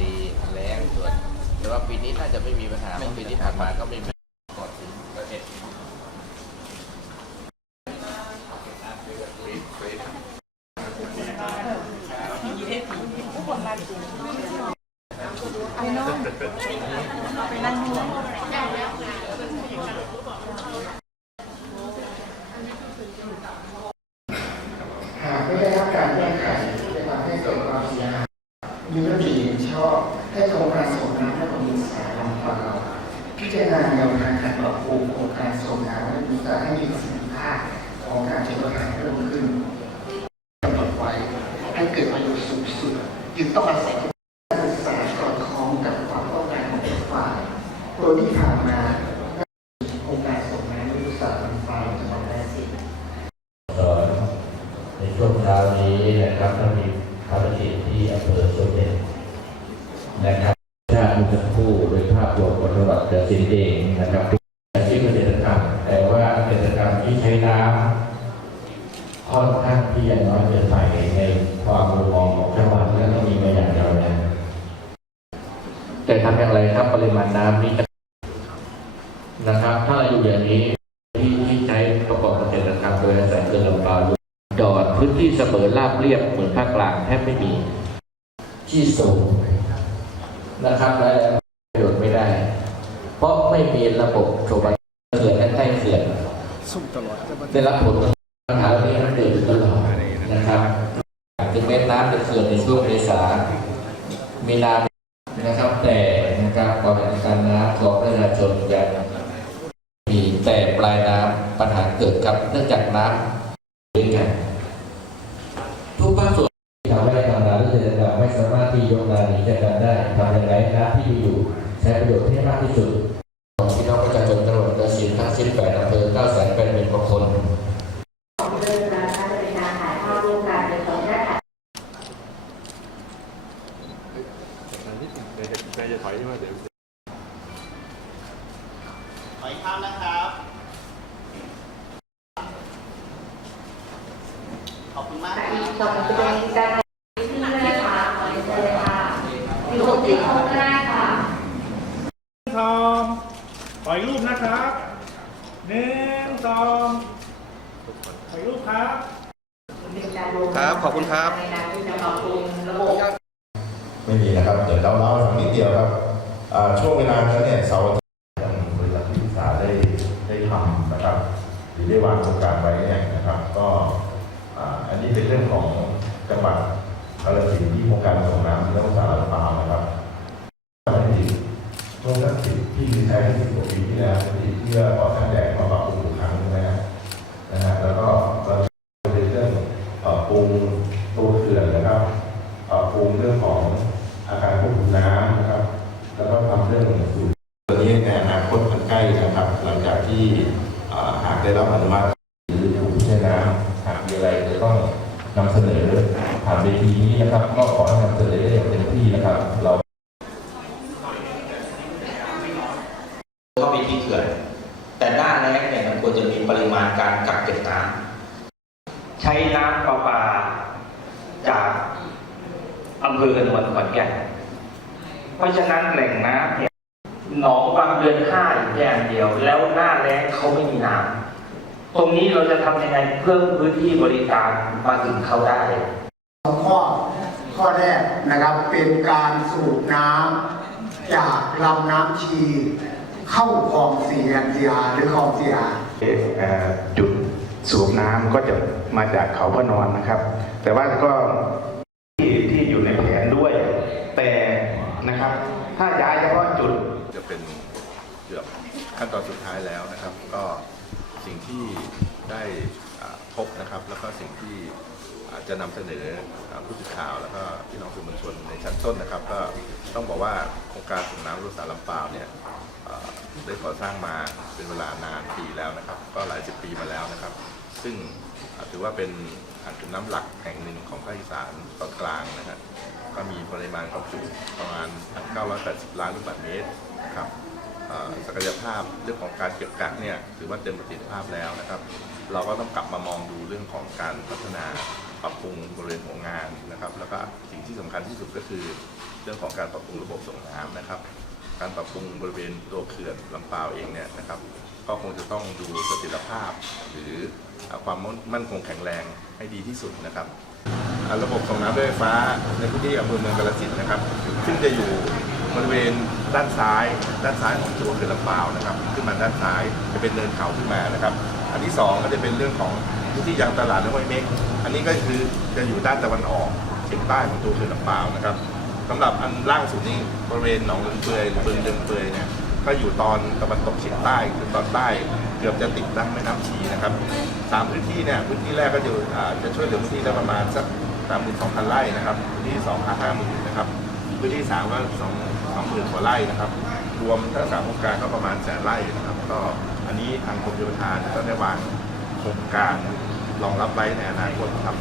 ปีแล้งส่วนแต่ว่าปีนี้น่าจะไม่มีปัญหาเพราะปีที่ผ่านมาก็ไม่มีก่อนถึงประเทศหากไม่ได้รับการแก้ไขจะทำให้เกิดความเสียหายมีมติเห็นชอบให้โครงการส่งน้ำและบำรุงสายลำปาว พิจารณาแนวทางการปรับปรุงโครงการส่งน้ำและบำรุงสายให้มีประสิทธิภาพของการใช้ประทานเพิ่มขึ้นกำหนดไว้ให้เกิดประโยชน์สูงสุดจึงต้องอาศัยการศึกษาสอดคล้องกับความต้องการของทุกฝ่ายโดยที่ผ่านมาโครงการส่งน้ำและบรุงสายลำปาวจังหวัดแพร่สิสอนในช่วงเช้านี้นะครับถ้ามีภารกิจที่อำเภอสมเด็จนะครับชาติมุขคู่โดยภาพรวมของ จังหวัดกระสินเองนะครับอาชีพเกษตรกรรมแต่ว่าเกษตรกรรมที่ใช้น้ำค่อนข้างที่จะน้อยเกินไปในความมุมมองของจังหวัดและก็มีมาอย่างยาวนานแต่ทำอย่างไรครับปริมาณน้ำนี้นะครับ ถ้าเราอยู่อย่างนี้ที่ที่ใช้ประกอบเกษตรกรรมโดยอาศัยเรือลำปาดอดพื้นที่เสมอราบเรียบเหมือนภาคกลางแทบไม่มีที่สูงนะครับและประโยชน์ไม่ได้ เพราะไม่มีระบบโชว์บันเขื่อนและใกล้เขื่อนได้รับผลปัญหาเหล่านี้มันเกิดขึ้นตลอดนะครับถึงแม้น้ำในเขื่อนในช่วงเมษามีนานะครับแต่นะครับความเป็นการน้ำของประชาชนยังมีแต่ปลายน้ำปัญหาเกิดกับเนื่องจากน้ำด้วยกันทุกภาคส่วนทำให้ทำงานและเกษตรกรรมไม่สามารถที่ยกงานหนีจากกันได้ทำอย่างไรน้ำที่มีอยู่ใช้ประโยชน์ให้มากที่สุดของพี่น้องประชาชนจังหวัดกาฬสินธุ์ทั้ง18อำเภอ9แสน8หมื่นกว่าคน เริ่มแล้วนะคะจะเป็นการถ่ายภาพร่วมกันเป็นของแรกถ่าย ขออีกครั้งนะครับ ขอบคุณมากครับต่อไปจะเป็นการถ่ายที่เลยค่ะขอเรียนเชิญเลยค่ะอยู่หกสิบคนก็ได้ค่ะทองปล่อยรูปนะครับหนึ่งสองปล่อยรูปครับ ครับ ขอบคุณครับในการที่จะปรับปรุงระบบ ไม่มีนะครับ เดี๋ยวเราเล่าให้ฟังนิดเดียวครับช่วงเวลานั้นเนี่ยเสาร์อาทิตย์ทางบริษัทที่ปรึกษาได้ได้ทำนะครับ หรือได้วางโครงการไว้เนี่ยนะครับ ก็อันนี้เป็นเรื่องของจังหวัดกาฬสินธุ์ที่โครงการส่งน้ำและอุตสาหกรรมปาล์มนะครับไม่ผิดช่วงนั้นสิบที่ใช้สิบกว่าปีที่แล้วที่เพื่อก่อสร้าง จากที่หากได้รับอนุมัติหรือถูกใช้น้ำหากมีอะไรจะต้องนำเสนอผ่านเวทีนี้นะครับ ก็ขอให้นำเสนอได้อย่างเต็มที่นะครับ เราเข้าไปที่เขื่อนแต่หน้าแล้งเนี่ยมันควรจะมีปริมาณการกักเก็บน้ำใช้น้ำประปาจากอำเภอกันนวลขอนแก่นเพราะฉะนั้นแหล่งน้ำเนี่ย หนองบางเดือนห้าอยู่แค่อันเดียว แล้วหน้าแล้งเขาไม่มีน้ำตรงนี้เราจะทำยังไงเพิ่มพื้นที่บริการมาถึงเขาได้สองข้อข้อแรกนะครับเป็นการสูบน้ำจากลำน้ำชี เข้าคลองเสียนเสียหรือคลองเสียเอ่อจุดสูบน้ำก็จะมาจากเขาพระนอนนะครับ แต่ว่าก็ที่ที่อยู่ในแผนด้วย แต่นะครับ ถ้าย้ายเฉพาะจุด จะเป็นเกือบขั้นตอนสุดท้ายแล้วนะครับ ก็สิ่งที่ได้พบนะครับ แล้วก็สิ่งที่จะนำเสนอผู้สื่อข่าวแล้วก็พี่น้องสื่อมวลชนในชั้นต้นนะครับ ก็ต้องบอกว่าโครงการส่งน้ำรุษารลำเปล่าเนี่ยได้ก่อสร้างมาเป็นเวลานานปีแล้วนะครับ ก็หลายสิบปีมาแล้วนะครับ ซึ่งถือว่าเป็น อ่างเก็บน้ำหลักแห่งหนึ่งของภาคอีสานตอนกลางนะครับก็มีปริมาณความจุประมาณ 980 ล้านลูกบาศก์เมตรนะครับศักยภาพเรื่องของการเก็บกักเนี่ยถือว่าเต็มประสิทธิภาพแล้วนะครับ เราก็ต้องกลับมามองดูเรื่องของการพัฒนาปรับปรุงบริเวณของงานนะครับ แล้วก็สิ่งที่สำคัญที่สุดก็คือเรื่องของการปรับปรุงระบบส่งน้ำนะครับ การปรับปรุงบริเวณตัวเขื่อนลำปาวเองเนี่ยนะครับก็คงจะต้องดูสถิรภาพ หรือความมั่นคงแข็งแรงให้ดีที่สุดนะครับระบบส่งน้ำด้วยไฟฟ้าในพื้นที่อำเภอเมืองกาฬสินธุ์นะครับ ซึ่งจะอยู่บริเวณด้านซ้าย ด้านซ้ายของตัวเขื่อนลำปาวนะครับ ขึ้นมาด้านซ้ายจะเป็นเนินเขาขึ้นมานะครับ อันที่สองก็จะเป็นเรื่องของพื้นที่ยางตลาดและห้วยเม็กอันนี้ก็คือจะอยู่ด้านตะวันออกเฉียงใต้ของตัวเขื่อนลำปาวนะครับ สำหรับอันล่างสุดนี้บริเวณหนองเลิงเปือยหรือบึงเลิงเปือยเนี่ยก็อยู่ตอนตะวันตกเฉียงใต้คือตอนใต้เกือบจะติดตั้งแม่น้ำชีนะครับสามพื้นที่เนี่ยพื้นที่แรกก็อยู่อ่าจะช่วยเหลือพื้นที่ได้ประมาณสักสามหมื่นสองพันไร่นะครับพื้นที่สองห้าห้าหมื่นนะครับพื้นที่สามก็สองสองหมื่นกว่าไร่นะครับ รวมทั้งสามโครงการก็ประมาณแสนไร่นะครับ ก็อันนี้ทางกรมชลประทานก็ได้วางโครงการรองรับไว้ในอนาคตครับ